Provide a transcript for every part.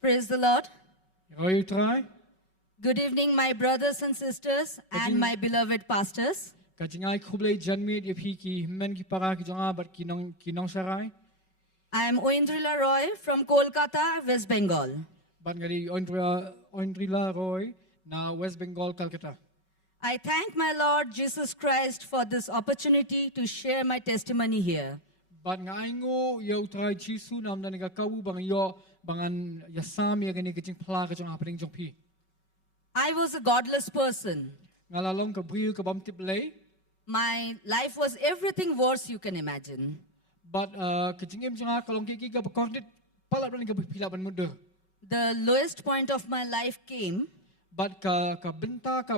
Praise the Lord. Roy try. Good evening, my brothers and sisters and my beloved pastors. Kajingai kublai janmit ipi ki men ki para ki jonga bat kinong sarai. I am Oindrila Roy from Kolkata, West Bengal. Bat ngari Oindrila Roy na West Bengal, Calcutta. I thank my Lord Jesus Christ for this opportunity to share my testimony here. Bat ngai ngo yo try chisu nam dan ga kau bang yo bangan yasam ya gani kajing pla ka jonga paring jong pi. I was a godless person. Ngalalong ka bril ka bam tip lay. My life was everything worse you can imagine. But kajing em jonga kalong ki ka bakordit palat ban ka pila ban muda. The lowest point of my life came But ka benta ka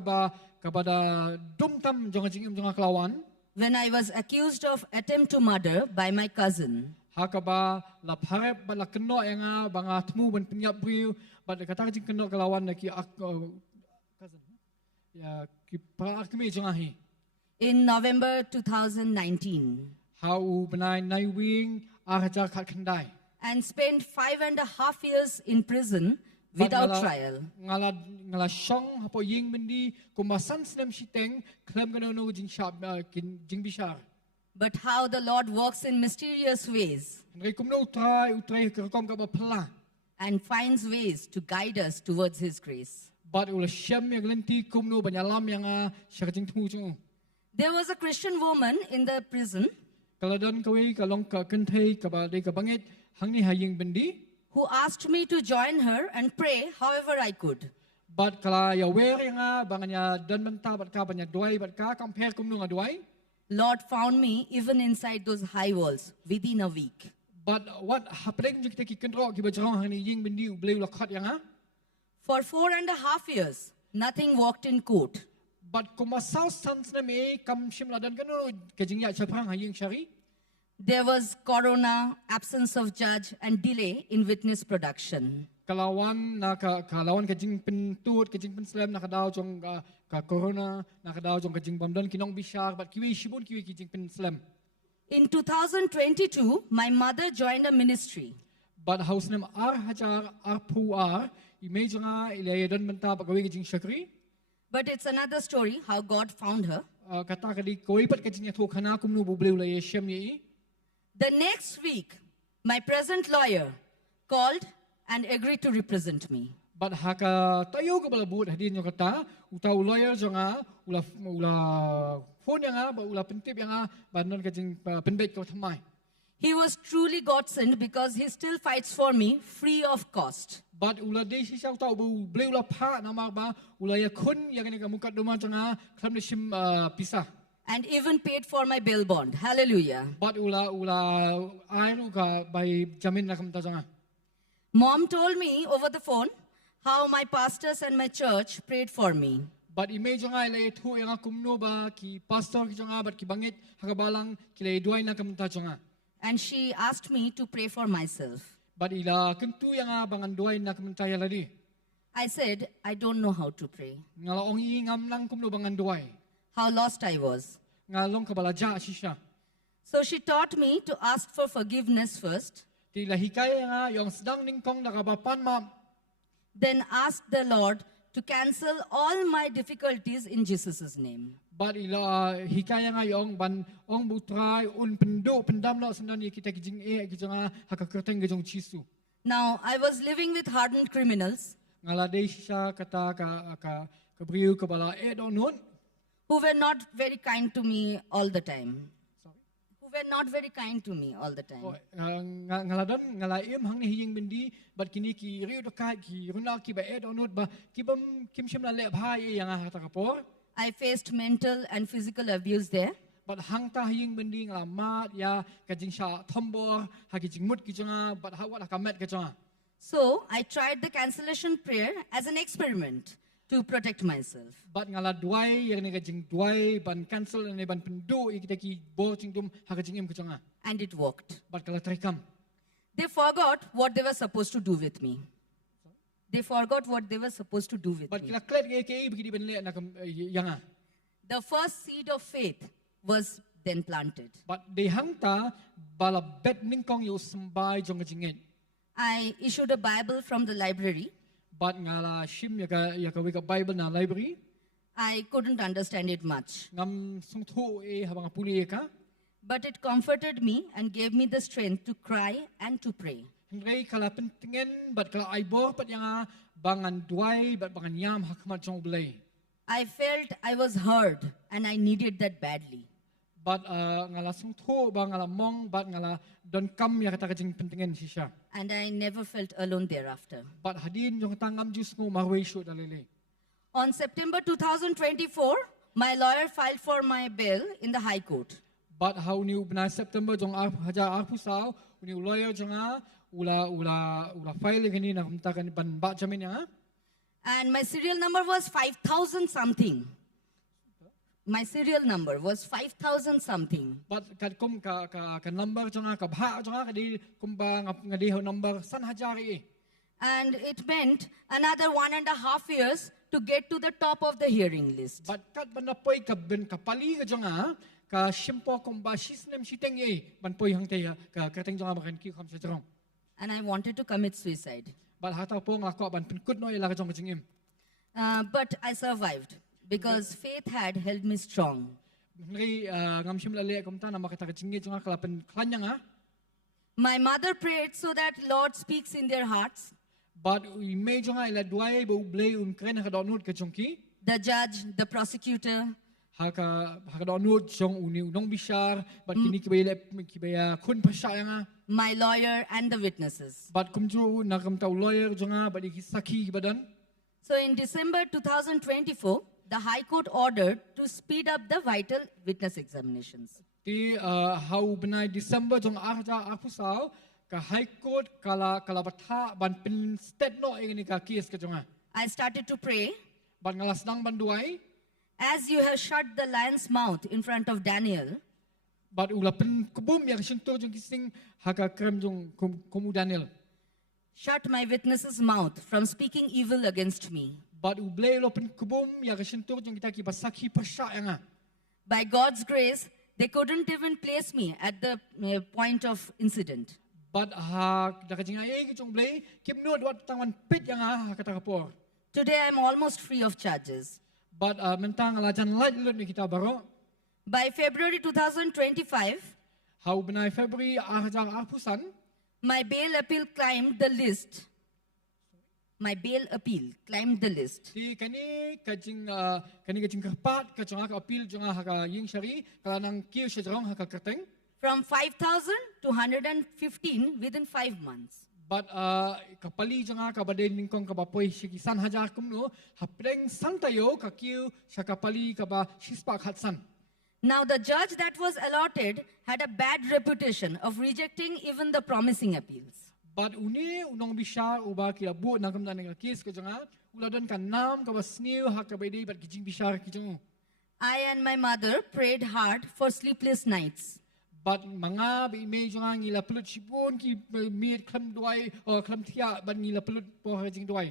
bada dumtam jonga jing em jonga kelawan. when I was accused of attempt to murder by my cousin. Hakaba la pharep ba la keno nga banga tmu ban penyap briu ba kata jing keno kelawan na ki cousin ya ki pra akmi jonga hi In November 2019, how benai nai wing araja khat khandai and spent 5.5 years in prison without trial. ngala shong hapo ying mendi kumasan snem shiteng klem kano no jing shap jing bishar But how the Lord works in mysterious ways ngai kumno utrai ka kom ka ba pla and finds ways to guide us towards His grace. but ula shem yang lenti kumno banyalam yang shakjing tmu chung There was a Christian woman in the prison Kaladan kawi kalong ka kenthei ka ba de ka bangit hangni haying bendi who asked me to join her and pray however I could. but kala ya wer nga banganya dan menta bat ka banya duai bat ka compare kumno nga duai Lord found me even inside those high walls within a week. but what happening jik ki kendro ki bajrong hani ying bendi bleu la khat yang For 4.5 years, nothing worked in court. but kumasau sans na me kam shim ladan kano kajing ya chaprang haying shari There was corona, absence of judge, and delay in witness production. kalawan na kalawan kajing pentut kajing pen slam na kadaw jong ka corona na kadaw jong kajing bamdan kinong bishar but kiwi shibun kiwi kajing pen slam In 2022, my mother joined a ministry. but house nem ar hajar ar pu ar image nga ilay dan menta pagawi kajing shakri But it's another story how God found her. kata kadi koi pat kajing ya khana kumnu bubleu la yeshem ye The next week, my present lawyer called and agreed to represent me. but haka tayo ka balabut hadin yo kata utau lawyer jonga ula phone yang ba ula pentip yang banan kajing penbet ko thamai He was truly God-sent because he still fights for me free of cost. but ula de si sau tau bu bleu la pha na ma ba ula ya khun yang ni ka mukat doma jonga kham ni shim pisah And even paid for my bail bond. Hallelujah. but ula ai ru ka bai jamin na kam ta jonga Mom told me over the phone how my pastors and my church prayed for me. but image jonga le thu yang kumno ba ki pastor ki jonga but ki bangit hakabalang ki le duai na kam ta jonga And she asked me to pray for myself. but ila kentu yang bangan duai na kam ta ya ladi I said, I don't know how to pray. ngala ong i ngam lang kumno bangan duai How lost I was. ngalong ka balaja shisha So she taught me to ask for forgiveness first, ti la hikaya nga yung sedang ningkong nakabapan ma then ask the Lord to cancel all my difficulties in Jesus' name. but ila hikaya nga yung ban ong butray un pendo pendam no sendan ni kita kijing ki jonga hakakerteng ki jong chisu Now, I was living with hardened criminals ngala de shisha kata ka kabriu ka bala donon who were not very kind to me all the time. sorry Who were not very kind to me all the time. ngaladon ngalaim hang ni hiying bendi but kini ki riu ka ki runa ki ba donot ba ki bam kim shim la le bha ye yang ha ta kapor I faced mental and physical abuse there. but hang ta hiying bendi ngala mat ya ka jing sha thombor ha ki jing mut ki jonga but ha wat ka met ka jonga So, I tried the cancellation prayer as an experiment to protect myself. but ngala duai yang ni ka jing duai ban cancel ni ban pendo kita ki bo jing dum ha ka jing em ka jonga And it worked. but kala try kam They forgot what they were supposed to do with me. They forgot what they were supposed to do with but me. kila klet ke begini ben le na kam yang The first seed of faith was then planted. but de hang ta bala bet ningkong yo sambai jong ka jing I issued a Bible from the library. But ngala shim ya ka wika Bible na library. I couldn't understand it much, Ngam sung thu habang puli ka. but it comforted me and gave me the strength to cry and to pray. Hingray kala pentingin but kala aibor pat yang bangan duai but bangan yam hakmat jong blay. I felt I was heard and I needed that badly. But ngala sung thu ba ngala mong but ngala don kam ya kata kajing pentingin siya. And I never felt alone thereafter. But hadin yung tangam jus ngo marway show dalili. On September 2024, my lawyer filed for my bail in the High Court. But how ni ubna September jong haja arpusaw ni lawyer jong ula file gani na kumtakan ban ba jamin ya. And my serial number was 5,000 something. My serial number was 5,000 something. But kad kum ka number jong ka bha jong kadi kum ba ngadi ho number san hajari. And it meant another 1.5 years to get to the top of the hearing list. But kat banapoy ka ben kapali ka jong ka simpo kum ba sisnem siteng ban poy hang tay ka kateng jong ba kan ki kam sa jong. And I wanted to commit suicide. But hataw po nga ko ban pinkut no ila ka jong kajing im. But I survived because faith had held me strong. Ngri ngam sim lali kum ta na makita kajing jong kalapen klanya nga. My mother prayed so that Lord speaks in their hearts. But we may jong ila duai bo blay kren ka donut ka jong ki. The judge, the prosecutor, Haka donut jong uni unong bishar but kini kibaya kun pasya nga. my lawyer, and the witnesses. But kumju na kam taw lawyer jonga but ikisaki badan. So in December 2024, the High Court ordered to speed up the vital witness examinations. Ti how benai December jong arja apusaw ka High Court kala batha ban pen state no ingini ka case ka jonga. I started to pray, But ngalas nang banduay as you have shut the lion's mouth in front of Daniel, but ula pen kubum yang sinto jong kising haka krem jong kumu Daniel. shut my witness's mouth from speaking evil against me. But ublay lo pen kubum yang sinto jong kita ki basaki pasya nga. By God's grace, they couldn't even place me at the point of incident. But dakajing ay jong blay kimno wat tangan pit yang kata kapor. Today, I'm almost free of charges. But mentang alajan light lut ni kita baro. By February 2025, How benai February arjang apusan. my bail appeal climbed the list. My bail appeal climbed the list. Di kani kajing kapat kajang ka appeal jonga haka ying shari kala nang kiu siya jong haka kerteng. From 5,000 to 115 within 5 months. But kapali jonga ka badin ningkong ka bapoy sikisan hajar kumno hapreng santayo ka kiu siya kapali ka ba shispak hatsan. Now, the judge that was allotted had a bad reputation of rejecting even the promising appeals. But uni unong bisya uba kila bu nagam na nga case ka jonga uladon ka nam ka basniu haka bedi but kijing bisya ki jong. I and my mother prayed hard for sleepless nights. But mga may jonga ngila pelut sipon ki mir klam duai o klam tia ban ngila pelut po hajing duai.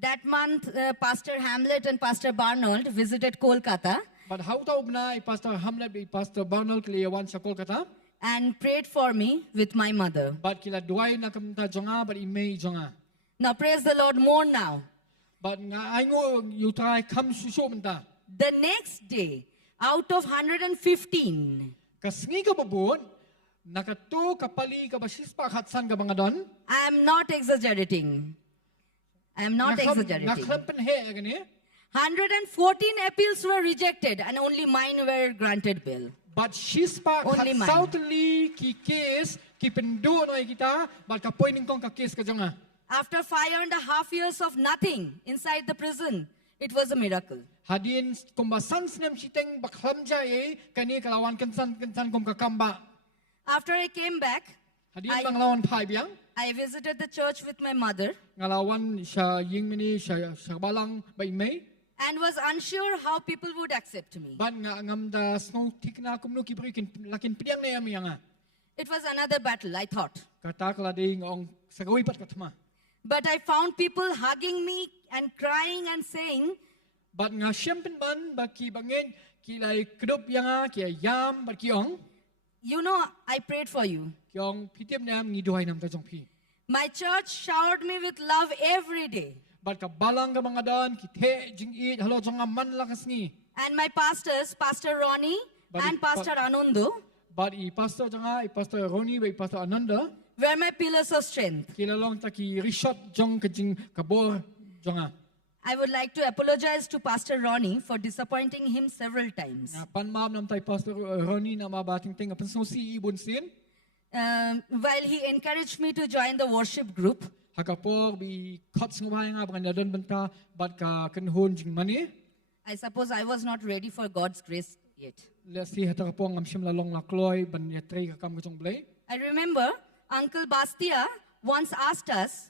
That month, Pastor Hamlet and Pastor Barnold visited Kolkata But how tau na Pastor Hamlet Pastor Barnold kliyawan sa Kolkata. and prayed for me with my mother. But kila duai na kamta jonga but imay jonga. Now, praise the Lord more now. But nga aingo you try come suso menta. The next day, out of 115, Kasngi ka babon nakato kapali ka basispa hatsan ka mga don. I am not exaggerating. I am not exaggerating. Naklampen he gani. 114 appeals were rejected and only mine were granted bail. But shispa Only mine. hatsautli ki case ki pendo no kita but kapoy ningkong ka case ka jonga. After 5.5 years of nothing inside the prison, it was a miracle. Hadin kumbasan sinem siteng bakhamja kani kalawan kensan kum kakamba. After I came back, Hadin I- manglawan pai biang I visited the church with my mother ngalawan siya ying mini siya balang by May. and was unsure how people would accept me. Ban nga ngamda snow tik na kumno kibri lakin pidiang na yami nga. It was another battle, I thought. Kata kala ding ong sagawi pat katma. But I found people hugging me and crying and saying, But nga siyempen man baki bangin kilay kedup yang kia yam bat kiong you know, I prayed for you. kiong pitip nam ngiduhay nam ta jong pi. My church showered me with love every day. But ka balang ka mga dan kite jing it halo jonga man lakas ni. And my pastors, Pastor Ronnie But and it- Pastor Anundo, But i pastor jonga i pastor Roni ba i pastor Ananda were my pillars of strength. kilalong ta ki rishot jong ka jing kabor jonga. I would like to apologize to Pastor Ronnie for disappointing him several times. Nga panmam nam tay pastor Roni na mabating ting apan so si ibon sin. While he encouraged me to join the worship group, Hakapor bi cuts ngabay nga bang nadon banta but ka kanhon jing mani. I suppose I was not ready for God's grace yet. Let's see hatakapong am shim lalong lakloy ban yatray ka kam ka jong blay. I remember Uncle Bastia once asked us,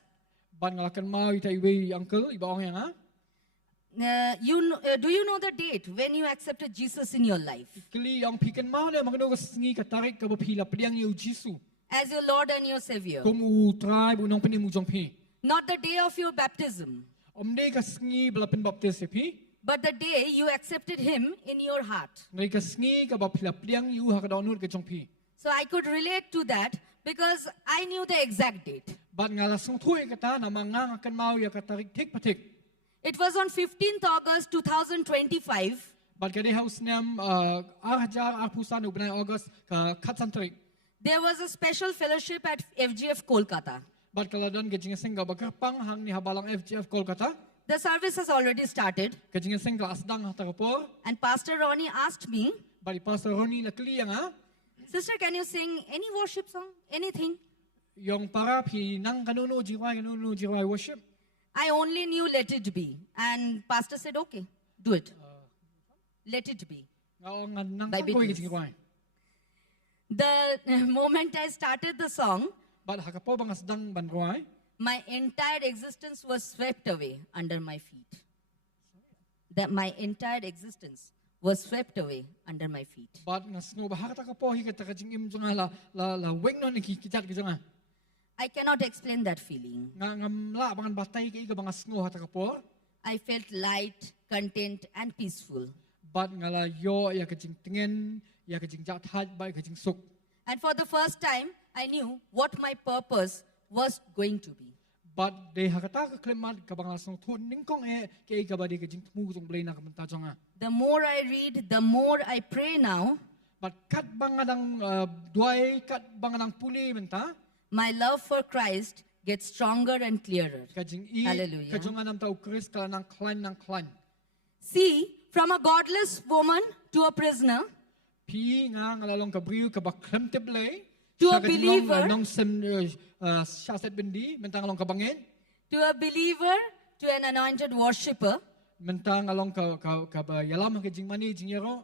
Ban ngalakan mau ita iwi uncle ibaong yang ha. do you know the date when you accepted Jesus in your life Kali ang pikan mau na magno ka sngi ka tarik ka bapila pediang yu Jisu. as your Lord and your Savior? Kum u tribe unong penimu jong pi. Not the day of your baptism, Omde ka sngi balapin baptis pi. but the day you accepted Him in your heart. Ngai ka sngi ka bapila pediang yu ha ka daunur ka jong pi. So I could relate to that because I knew the exact date. Bat ngalasong thuy kata na mga ngakan mau ya ka tarik tik patik. It was on 15th August 2025. Bat kadi haus nem hajar pusan ubnai August ka katsantrik. There was a special fellowship at FGF Kolkata. Bat kaladan ka jingasing ka bagapang hang ni habalang FGF Kolkata. The service has already started, Ka jingasing ka asdang hatakapor. and Pastor Ronnie asked me, Bali pastor Roni na kali yang ha. Sister, can you sing any worship song? Anything? Yung para pi nang kanuno jiwai worship. I only knew Let It Be. And Pastor said, okay, do it. Let It Be. Ngao nga nang By koy Beatles. jiwai. The moment I started the song, Bat hakapo bang asdang banruai. my entire existence was swept away under my feet. That my entire existence was swept away under my feet. Bat ngas ngo bahakata ka po hikata ka jing im jonga la weng no ni kijat ki jonga. I cannot explain that feeling. Nga ngamla bangan batay ka iga bang asngo hata ka po. I felt light, content, and peaceful. Bat ngala yo ya ka jing tingen ya ka jing jat hat ba ka jing suk. And for the first time, I knew what my purpose was going to be. But de hakata ka klemat ka bang asngo thun ning kong ke iga ba de ka jing tmu jong blay na ka menta jonga. The more I read, the more I pray now, But kat bang adang duay kat bang adang puli menta. my love for Christ gets stronger and clearer. Kajing i Hallelujah. kajungan nam tau Chris kala nang klan. See, from a godless woman to a prisoner, Pi nga ngalalong kabriu ka baklem tiblay. To a believer. Nong sem syaset bendi mentang along kabangin. to a believer, to an anointed worshipper, Mentang along ka ba yalam kajing mani jing yero.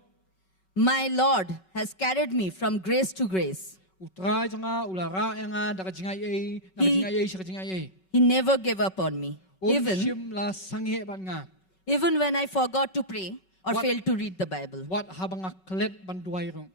my Lord has carried me from grace to grace. Utray nga ulara nga dakajingay siya kajingay. He never gave up on me. Even Shim la sanghe ban nga. when I forgot to pray or What- failed to read the Bible. What habang aklet ban duay ro.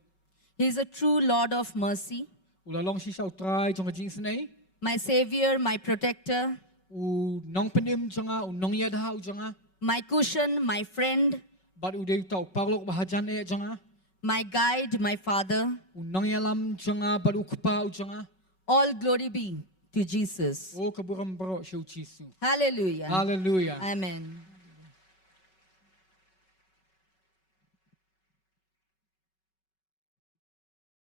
He is a true Lord of mercy, Ulalong siya utray jong kajing sinay. my Savior, my protector, U nong penim jonga u nong yadha u jonga. my cushion, my friend, But uday tau parlok bahajan jonga. my guide, my Father. U nong yalam jonga but ukpa u jonga. All glory be to Jesus. O kaburam bro siya Jisu. Hallelujah. Hallelujah. Amen.